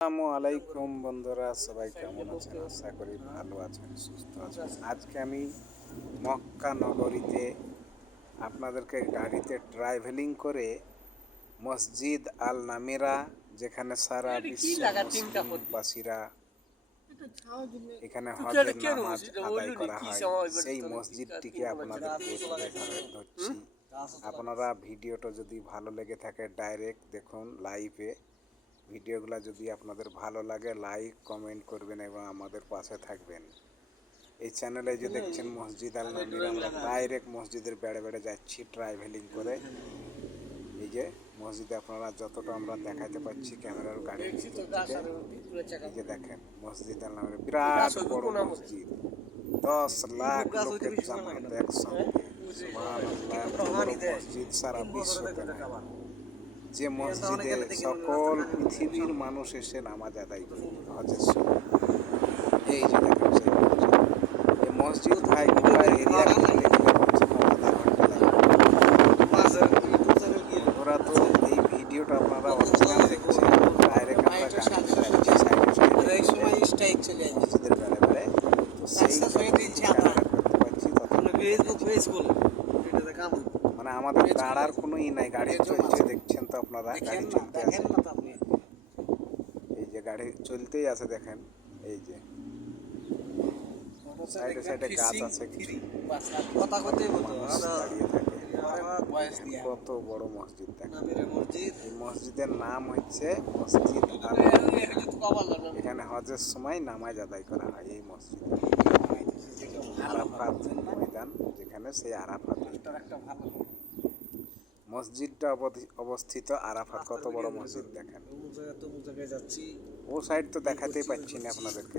আসসালামু আলাইকুম বন্ধুরা, সবাই কেমন আছেন? আশা করি ভালো আছেন, সুস্থ আছেন। আজকে আমি মক্কা নগরীতে আপনাদেরকে গাড়িতে ট্রাভেলিং করে মসজিদ আল নামিরা, যেখানে সারা বিশ্ব মুসলিমবাসীরা এখানে হজের নামাজ আদায় করা হয়, সেই মসজিদটিকে আপনাদেরকে তুলে ধরছি। আপনারা ভিডিওটা যদি ভালো লেগে থাকে ডাইরেক্ট দেখুন লাইভে। ভিডিওগুলো যদি আপনাদের ভালো লাগে লাইক কমেন্ট করবেন এবং আমাদের পাশে থাকবেন। এই চ্যানেলে যে দেখছেন মসজিদ আল নামিরা, আমরা ডাইরেক্ট মসজিদের বেড়ে বেড়ে যাচ্ছি ট্রাভেলিং করে। এই যে মসজিদে আপনারা যতটা আমরা দেখাতে পাচ্ছি ক্যামেরার গাড়ির ভিতর থেকে, এই যে দেখেন মসজিদ আল নামিরা, বিরাট বড় মসজিদ, 10 লাখ লোকের জামাত একসঙ্গে। সুবহানাল্লাহ, এত বড় মসজিদ সারা বিশ্বতে নাই। যে মসজিদে সকল পৃথিবীর মানুষ এসে নামাজ আদায় করে হজের সময়। এই যে দেখেন সেই মসজিদ, এই মসজিদ ভাই গোটা এরিয়া ওরা তো এই ভিডিওটা আপনারা অরিজিনাল দেখছেন, ডাইরেক্ট আমরা গাড়িতে যাচ্ছি সাইডে মসজিদের বেড়ে বেড়ে, তো সেই ক্যামেরা করতে পারছি মানে আমাদের দাঁড়ার কোনো ই নাই, গাড়ি চলছে দেখছেন তো আপনারা, গাড়ি চলতে আছে, এই যে গাড়ি চলতেই আছে দেখেন। এই যে সাইডে সাইডে গাছ আছে, কিছু মানুষ দাঁড়িয়ে থাকে। কত বড় মসজিদ দেখেন। এই মসজিদের নাম হচ্ছে মসজিদ আল নামিরা। এখানে হজের সময় নামাজ আদায় করা হয় এই মসজিদে। আরাফাত ময়দান যেখানে, সেই আরাফাত মসজিদটা অবস্থিত। আরাফাত কত বড় মসজিদ দেখেন। ও সাইড তো দেখাতেই পাচ্ছি না আপনাদেরকে।